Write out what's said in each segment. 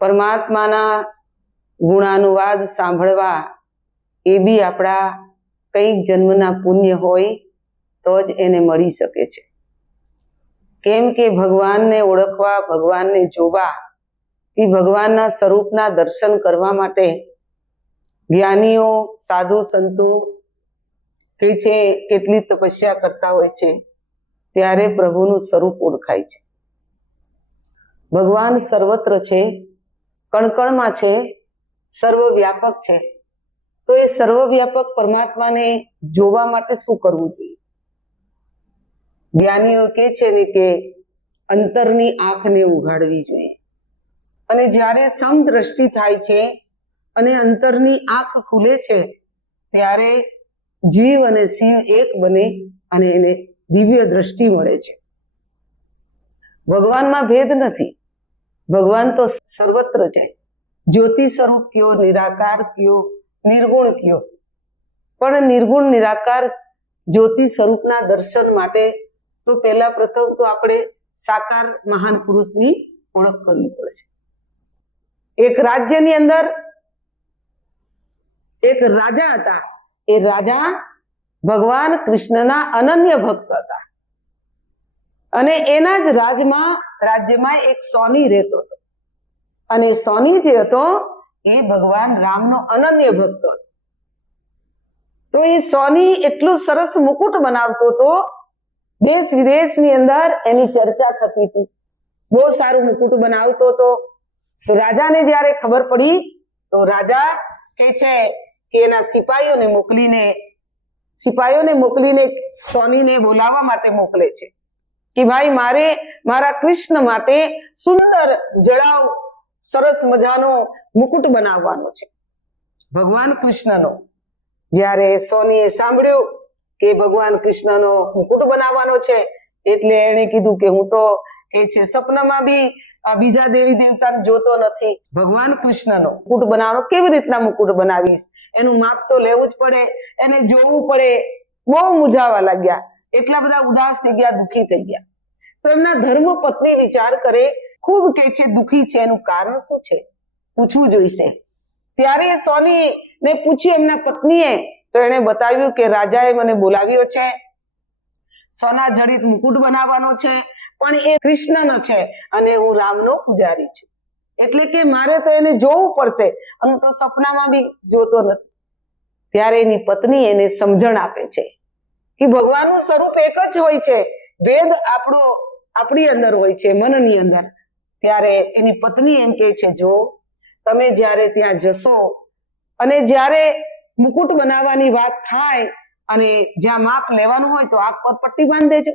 પરમાત્માના ગુણાનુવાદ સાંભળવા એ બી આપણા કઈક જન્મના પુણ્ય હોય તો જ એને મળી શકે છે. કેમ કે ભગવાનને ઓળખવા, ભગવાનને જોવા, એ ભગવાનના સ્વરૂપના દર્શન કરવા માટે જ્ઞાનીઓ, સાધુ સંતો કે છે કેટલી તપસ્યા કરતા હોય છે, ત્યારે પ્રભુનું સ્વરૂપ ઓળખાય છે. ભગવાન સર્વત્ર છે, કણકણમાં છે, સર્વવ્યાપક છે. તો એ સર્વવ્યાપક પરમાત્માને જોવા માટે શું કરવું જોઈએ? જ્ઞાનીઓ કે છે ને કે અંતરની આંખને ઉઘાડવી જોઈએ. અને જ્યારે સમદ્રષ્ટિ થાય છે અને અંતરની આંખ ખુલે છે, ત્યારે જીવ અને શિવ એક બને અને એને દિવ્ય દ્રષ્ટિ મળે છે. ભગવાનમાં ભેદ નથી, ભગવાન તો સર્વત્ર છે. જ્યોતિ સ્વરૂપ કયો, નિરાકાર કયો, નિર્ગુણ કયો, પણ નિર્ગુણ નિરાકાર જ્યોતિ સ્વરૂપના દર્શન માટે તો પહેલા પ્રથમ તો આપણે સાકાર મહાન પુરુષની ઓળખ કરવી પડશે. એક રાજ્યની અંદર એક રાજા હતા. એ રાજા ભગવાન કૃષ્ણના અનન્ય ભક્ત હતા અને એના જ રાજ્યમાં એક સોની રહેતો હતો. અને સોની જે હતો એ ભગવાન રામનો અનન્ય ભક્ત હતો. તો એ સોની એટલું સરસ મુકુટ બનાવતો હતો, દેશ વિદેશની અંદર એની ચર્ચા થતી હતી. બહુ સારું મુકુટ બનાવતો હતો. તો રાજાને જ્યારે ખબર પડી તો રાજા કે છે કે એના સિપાહીઓને મોકલીને સોનીને બોલાવવા માટે મોકલે છે કે ભાઈ મારે મારા કૃષ્ણ માટે સુંદર જળાવ સરસ મજાનો મુકુટ બનાવવાનો છે, ભગવાન કૃષ્ણનો. જ્યારે સોનીએ સાંભળ્યું કે ભગવાન કૃષ્ણનો મુકુટ બનાવવાનો છે, એટલે એને કીધું કે હું તો કે છે સપનામાં બી બીજા દેવી દેવતાને જોતો નથી, ભગવાન કૃષ્ણનો મુકુટ બનાવવાનો કેવી રીતના મુકુટ બનાવીશ? એનું માપ તો લેવું જ પડે, એને જોવું પડે. બહુ મૂંઝાવા લાગ્યા, એટલા બધા ઉદાસ થઈ ગયા, દુઃખી થઈ ગયા. તો એમના ધર્મ પત્ની વિચાર કરે, ખૂબ કે છે દુઃખી છે, એનું કારણ શું છે? પૂછવું જોઈશે. ત્યારે સોની ને પૂછ્યું એમના પત્નીએ, તો એને બતાવ્યું કે રાજાએ મને બોલાવ્યો છે, સોના જડિત મુકુટ બનાવવાનો છે, પણ એ કૃષ્ણનો છે અને હું રામનો પૂજારી છું, એટલે કે મારે તો એને જોવું પડશે, અને તો સપનામાં બી જોતો નથી. ત્યારે એની પત્ની એને સમજણ આપે છે કે ભગવાનનું સ્વરૂપ એક જ હોય છે, ભેદ આપણી અંદર હોય છે, મનની અંદર. ત્યારે એની પત્ની એમ કે છે, જો તમે જ્યારે ત્યાં જશો અને જ્યારે મુકુટ બનાવવાની વાત થાય અને જ્યાં માપ લેવાનું હોય તો આંખ પર પટ્ટી બાંધી દેજો,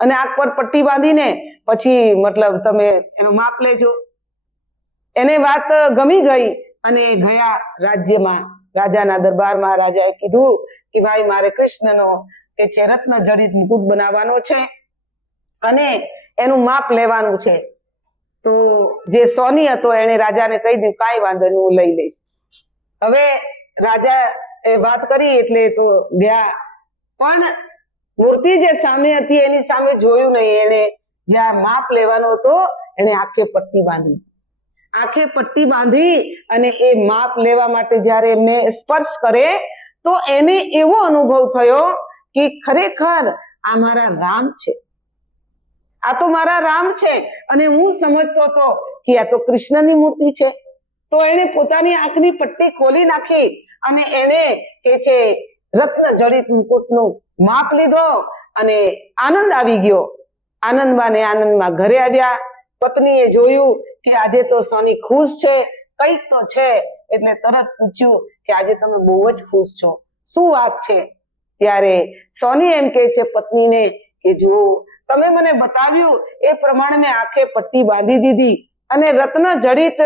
અને આંખ પર પટ્ટી બાંધીને પછી મતલબ તમે એનું માપ લેજો. એને વાત ગમી ગઈ અને ગયા રાજ્યમાં, રાજાના દરબારમાં. રાજાએ કીધું કે ભાઈ મારે કૃષ્ણનો કે છે રત્ન જડિત મુકુટ બનાવવાનો છે અને એનું માપ લેવાનું છે. તો જે સોની હતો એને રાજાને કહી દીધું, કાંઈ વાંધો નહીં, હું લઈ લઈશ. હવે રાજા એ વાત કરી એટલે તો ગયા, પણ મૂર્તિ જે સામે હતી એની સામે જોયું નહીં. એને જ્યાં માપ લેવાનો હતો એને આંખે પટ્ટી બાંધી. આંખે પટ્ટી બાંધી અને એ માપ લેવા માટે જ્યારે એમને સ્પર્શ કરે તો એને એવો અનુભવ થયો કે ખરેખર આ મારા રામ છે, આ તો મારા રામ છે. અને હું સમજતો હતો કે આ તો કૃષ્ણની મૂર્તિ છે. તો એને પોતાની આંખની પટ્ટી ખોલી નાખી અને એને કે છે રત્ન જડિત મુકુટનું માપ લીધો અને આનંદ આવી ગયો. આનંદમાં ઘરે આવ્યા. પત્નીએ જોયું કે આજે તો સોની ખુશ છે, કંઈક તો છે, એટલે તરત પૂછ્યું કે આજે તમે બહુ જ ખુશ છો, શું વાત છે? ત્યારે સોની એમ કે છે પત્નીને કે જો તમે મને બતાવ્યું એ પ્રમાણે મેં આંખે પટ્ટી બાંધી દીધી અને રત્ન જડિત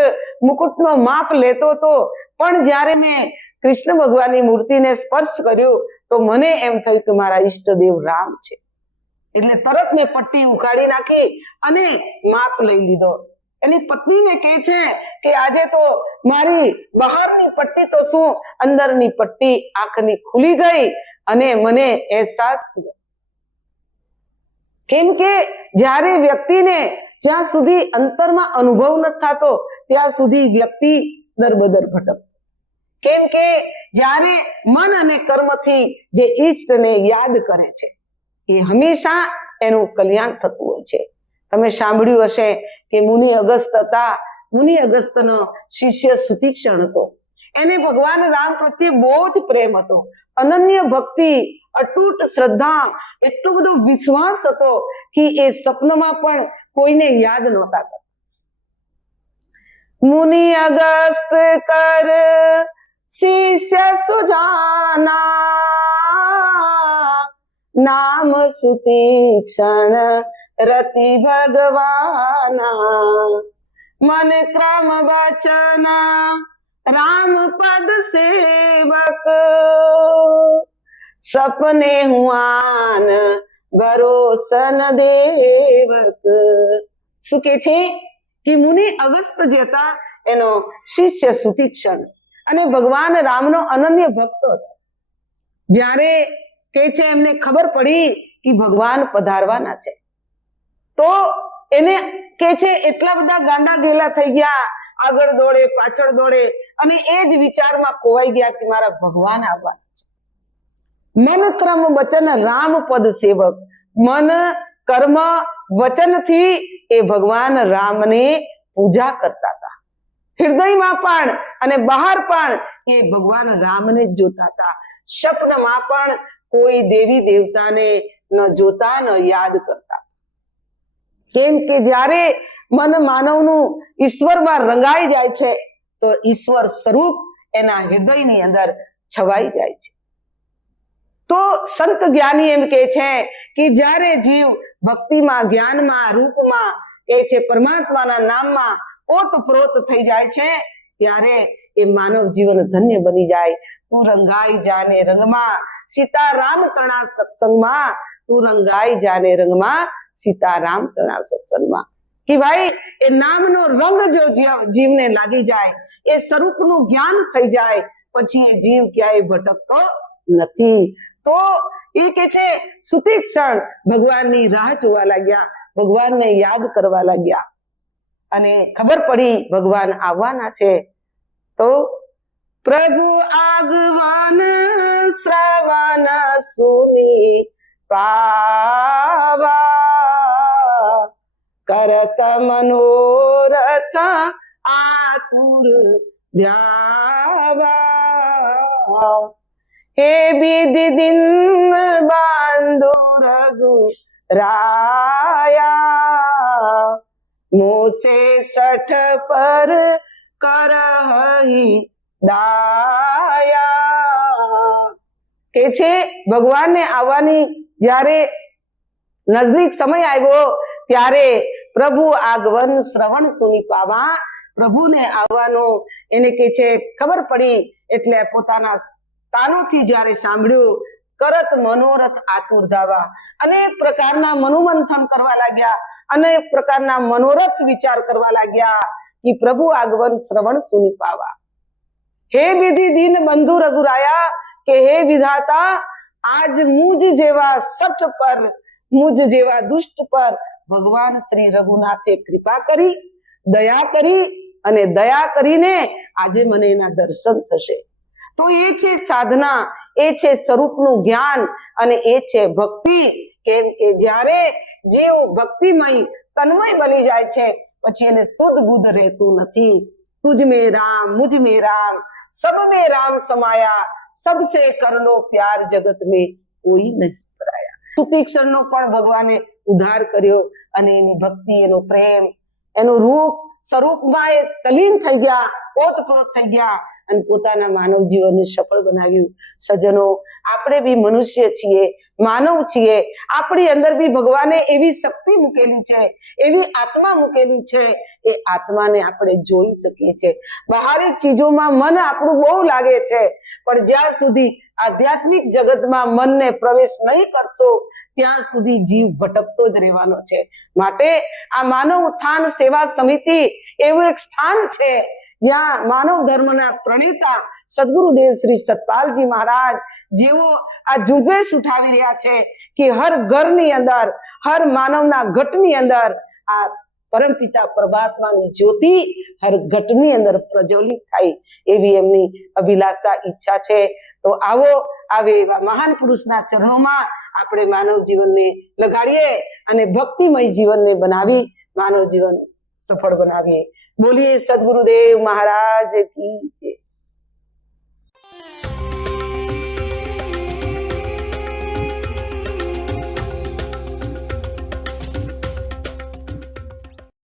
મુકુટનો માપ લેતો હતો, પણ જ્યારે મેં કૃષ્ણ ભગવાનની મૂર્તિને સ્પર્શ કર્યો તો મને એમ થયું કે મારા ઈષ્ટદેવ રામ છે. એટલે તરત મેં પટ્ટી ઉખાડી નાખી અને માપ લઈ લીધો. એની પત્નીને કહે છે કે આજે તો મારી બહારની પટ્ટી તો શું, અંદરની પટ્ટી આંખની ખુલી ગઈ અને મને અહેસાસ થયો કેમ કે જ્યારે વ્યક્તિને જ્યાં સુધી અંતરમાં અનુભવ નથી થતો ત્યાં સુધી વ્યક્તિ દરબદર ભટક. કેમ કે જ્યારે મન અને કર્મથી જે ઈષ્ટને યાદ કરે છે એ હંમેશા એનું કલ્યાણ થતું હોય છે. તમે સાંભળ્યું હશે કે મુનિ અગસ્ત હતા. મુનિ અગસ્તનો શિષ્ય સુતીક્ષણ હતો. એને ભગવાન રામ પ્રત્યે બહુ જ પ્રેમ હતો, અનન્ય ભક્તિ, અતૂટ શ્રદ્ધા, એટલો બધો વિશ્વાસ હતો કે એ સપનમાં પણ કોઈને યાદ નહોતા કરતા. મુનિ અગસ્ત કર શિષ્ય સુજાના, નામ સુતીક્ષણ રતિ ભગવાના, મન ક્રમ વચન રામ પદ સેવક, સપને હુઆન ભરોસન દેવક. શું કે છે કે મુનિ અગસ્ત જે હતા એનો શિષ્ય સુતીક્ષણ અને ભગવાન રામનો અનન્ય ભક્ત હતો. જ્યારે કે છે એમને ખબર પડી કે ભગવાન પધારવાના છે તો એને કે છે એટલા બધા ગાંડા ગેલા થઈ ગયા, આગળ દોડે પાછળ દોડે અને એ જ વિચારમાં ખોવાઈ ગયા કે મારા ભગવાન આવવાના છે. મન કર્મ વચન રામ પદ સેવક, મન કર્મ વચનથી એ ભગવાન રામને પૂજા કરતા હતા. હૃદયમાં પણ અને બહાર પણ એ ભગવાન રામને જ જોતા હતા. સપનમાં પણ કોઈ દેવી દેવતાને ન જોતા ન યાદ કરતા. કેમ કે જ્યારે મન માનવનું ઈશ્વરમાં રંગાઈ જાય છે તો ઈશ્વર સ્વરૂપ એના હૃદયની અંદર છવાઈ જાય છે. તો સંત જ્ઞાની એમ કે છે કે જ્યારે જીવ ભક્તિમાં, જ્ઞાનમાં, રૂપમાં એ છે પરમાત્માના નામમાં ઓતપ્રોત થઈ જાય છે ત્યારે એ માનવ જીવન ધન્ય બની જાય. તું રંગાઈ જાને રંગમાં સીતારામ તણા સત્સંગમાં, તું રંગાઈ જાને રંગમાં સીતારામ તણા સત્સંગમાં. કે ભાઈ એ નામનો રંગ જો જીવને લાગી જાય, એ સ્વરૂપનું જ્ઞાન થઈ જાય પછી એ જીવ ક્યાંય ભટકતો નથી. તો એ કે છે સુતીક્ષણ ભગવાનની રાહ જોવા લાગ્યા, ભગવાનને યાદ કરવા લાગ્યા અને ખબર પડી ભગવાન આવવાના છે. તો પ્રભુ આગમન શ્રવણ સુની પાવા, કરત મનોરથ આતુર ધ્યાવા, હે વિધિ દિન બાંધો રઘુ રાયા, મોસે સઠ પર કરહી દાયા. કે છે ભગવાનને આવવાની જ્યારે નજદીક સમય આવ્યો ત્યારે પ્રભુ આગમન શ્રવણ સુની પાવા, પ્રભુને આવવાનો એને કે છે ખબર પડી એટલે પોતાના કાનોથી જ્યારે સાંભળ્યું, કરત મનોરથ આતુર ધાવા, અનેક પ્રકારના મનોમંથન કરવા લાગ્યા, અનેક પ્રકારના મનોરથ વિચાર કરવા લાગ્યા કે પ્રભુ આગમન શ્રવણ સુની પાવા. હે વિધિ દીન બંધુ રઘુરાયા, કે હે વિધાતા આજ મુજ જેવા સઠ પર, મુજ જેવા દુષ્ટ પર ભગવાન શ્રી રઘુનાથે કૃપા કરી, દયા કરી અને દયા કરીને આજે મને એના દર્શન થશે. તો એ છે સાધના, એ છે સ્વરૂપનું જ્ઞાન અને એ છે ભક્તિ. કેમ કે જ્યારે જીવ ભક્તિમય તન્મય બની જાય છે પછી એને શુદ્ધ બુદ્ધ રહેતું નથી. તુજ મેં રામ મુझ में राम सब में राम समाया, सबसे कर लो प्यार जगत में कोई नहीं पराया. સુતીક્ષણનો પણ ભગવાને ઉદ્ધાર કર્યો અને એની ભક્તિ, એનો પ્રેમ, એનું રૂપ સ્વરૂપમાં એ તલીન થઈ ગયા, ઓતપ્રોત થઈ ગયા અને પોતાના માનવ જીવનને સફળ બનાવ્યું. સજ્જનો, આપણે બી મનુષ્ય છીએ, માનવ છીએ, આપણી અંદર બી ભગવાને એવી શક્તિ મૂકેલી છે, એવી આત્મા મૂકેલી છે, એ આત્માને આપણે જોઈ શકીએ છીએ. બહારિક ચીજોમાં મન આપણું બહુ લાગે છે પણ જ્યાં સુધી આધ્યાત્મિક જગતમાં મનને પ્રવેશ નહીં કરશો ત્યાં સુધી જીવ ભટકતો જ રહેવાનો છે. માટે આ માનવ ઉત્થાન સેવા સમિતિ એવું એક સ્થાન છે જ્યાં માનવ ધર્મના પ્રણેતા સદગુરુદેવ શ્રી સતપાલજી મહારાજ જેઓ આ ઝુંબેશ ઉઠાવી રહ્યા છે કે હર ઘરની અંદર, હર માનવના ઘટની અંદર આ પરમપિતા પરમાત્માની જ્યોતિ હર ઘટની અંદર પ્રજ્વલિત થાય એવી એમની અભિલાષા, ઈચ્છા છે. તો આવો આવે એવા મહાન પુરુષના ચરણોમાં આપણે માનવ જીવનને લગાડીએ અને ભક્તિમય જીવનને બનાવી માનવ જીવન સફળ બનાવીએ. બોલીએ સદગુરુદેવ મહારાજ કી જય.